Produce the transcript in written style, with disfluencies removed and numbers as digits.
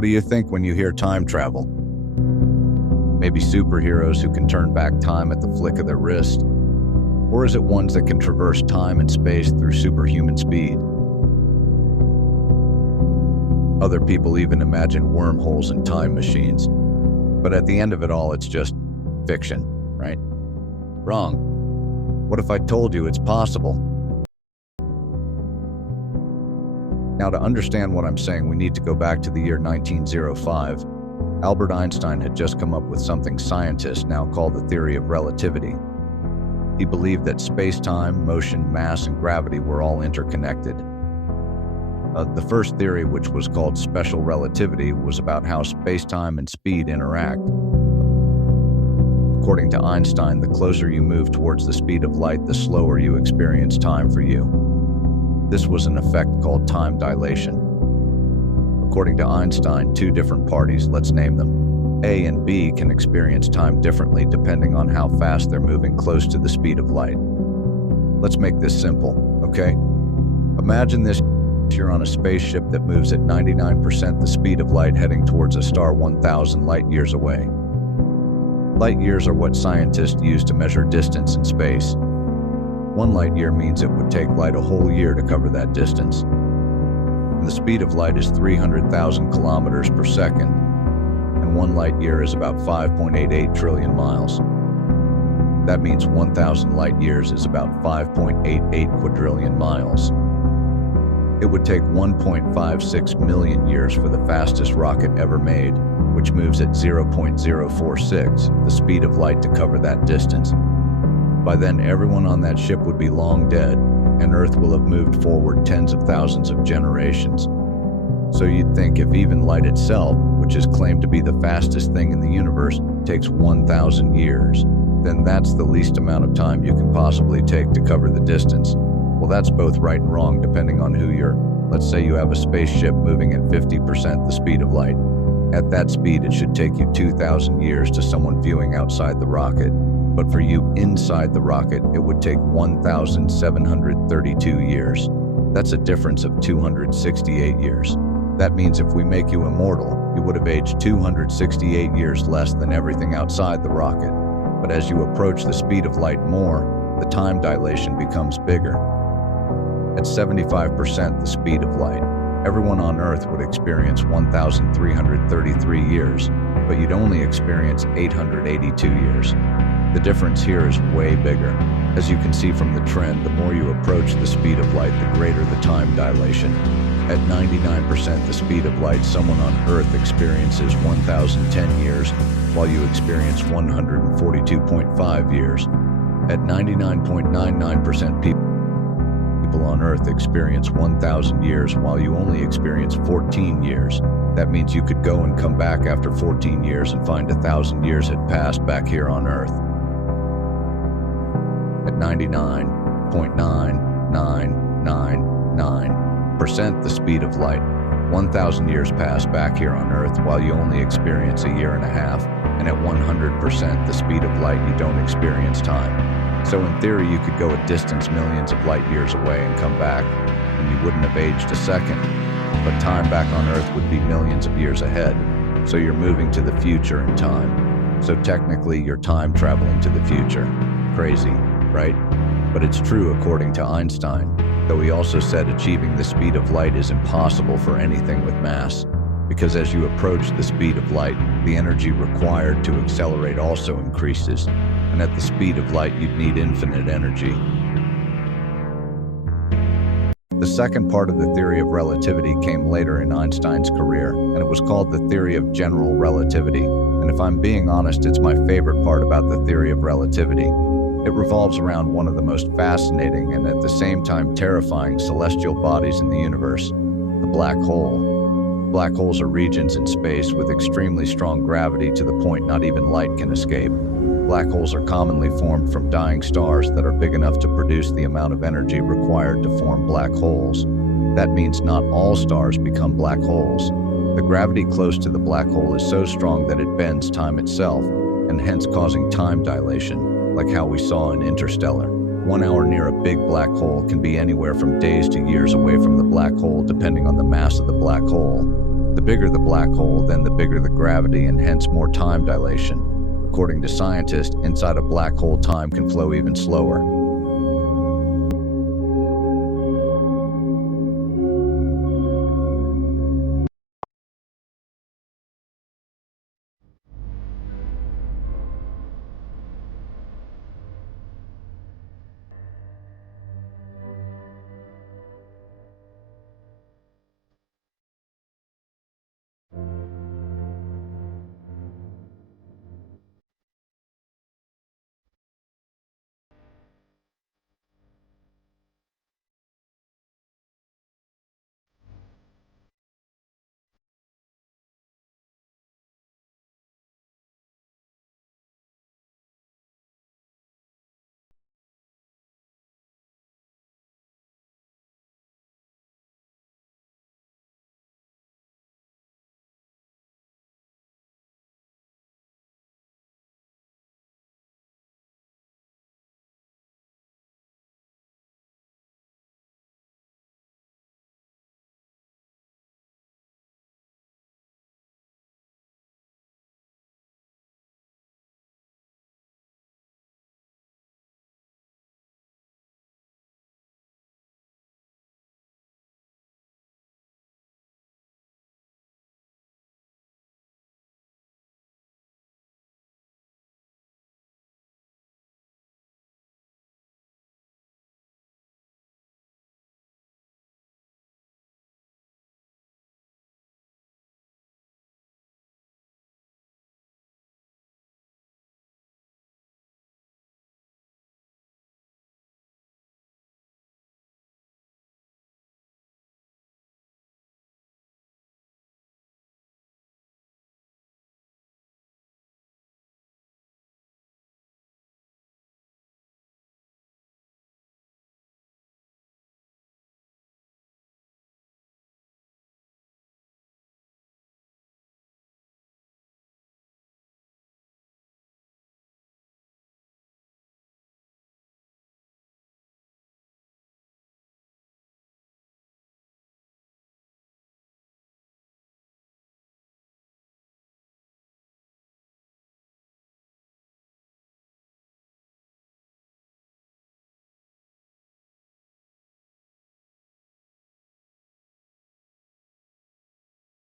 What do you think when you hear time travel? Maybe superheroes who can turn back time at the flick of their wrist? Or is it ones that can traverse time and space through superhuman speed? Other people even imagine wormholes and time machines. But at the end of it all, it's just fiction, right? Wrong. What if I told you it's possible? Now, to understand what I'm saying, we need to go back to the year 1905. Albert Einstein had just come up with something scientists now call the theory of relativity. He believed that space-time, motion, mass, and gravity were all interconnected. The first theory, which was called special relativity, was about how space-time and speed interact. According to Einstein, the closer you move towards the speed of light, the slower you experience time for you. This was an effect called time dilation. According to Einstein, two different parties, let's name them, A and B, can experience time differently depending on how fast they're moving close to the speed of light. Let's make this simple, okay? Imagine this: you're on a spaceship that moves at 99% the speed of light heading towards a star 1,000 light years away. Light years are what scientists use to measure distance in space. 1 light year means it would take light a whole year to cover that distance. And the speed of light is 300,000 kilometers per second, and 1 light year is about 5.88 trillion miles. That means 1,000 light years is about 5.88 quadrillion miles. It would take 1.56 million years for the fastest rocket ever made, which moves at 0.046, the speed of light, to cover that distance. By then, everyone on that ship would be long dead, and Earth will have moved forward tens of thousands of generations. So you'd think if even light itself, which is claimed to be the fastest thing in the universe, takes 1,000 years, then that's the least amount of time you can possibly take to cover the distance. Well, that's both right and wrong depending on who you're. Let's say you have a spaceship moving at 50% the speed of light. At that speed, it should take you 2,000 years to someone viewing outside the rocket. But for you inside the rocket, it would take 1,732 years. That's a difference of 268 years. That means if we make you immortal, you would have aged 268 years less than everything outside the rocket. But as you approach the speed of light more, the time dilation becomes bigger. At 75% the speed of light, everyone on Earth would experience 1,333 years, but you'd only experience 882 years. The difference here is way bigger. As you can see from the trend, the more you approach the speed of light, the greater the time dilation. At 99% the speed of light, someone on Earth experiences 1,010 years, while you experience 142.5 years. At 99.99% people on Earth experience 1,000 years, while you only experience 14 years. That means you could go and come back after 14 years and find 1,000 years had passed back here on Earth. At 99.9999% the speed of light, 1,000 years pass back here on Earth while you only experience a year and a half, and at 100% the speed of light you don't experience time. So in theory you could go a distance millions of light years away and come back, and you wouldn't have aged a second. But time back on Earth would be millions of years ahead, so you're moving to the future in time. So technically you're time traveling to the future. Crazy, right? But it's true according to Einstein, though he also said achieving the speed of light is impossible for anything with mass, because as you approach the speed of light, the energy required to accelerate also increases, and at the speed of light you'd need infinite energy. The second part of the theory of relativity came later in Einstein's career, and it was called the theory of general relativity. And if I'm being honest, it's my favorite part about the theory of relativity. It revolves around one of the most fascinating and at the same time terrifying celestial bodies in the universe, the black hole. Black holes are regions in space with extremely strong gravity to the point not even light can escape. Black holes are commonly formed from dying stars that are big enough to produce the amount of energy required to form black holes. That means not all stars become black holes. The gravity close to the black hole is so strong that it bends time itself, and hence causing time dilation, like how we saw in Interstellar. 1 hour near a big black hole can be anywhere from days to years away from the black hole depending on the mass of the black hole. The bigger the black hole, then the bigger the gravity and hence more time dilation. According to scientists, inside a black hole time can flow even slower.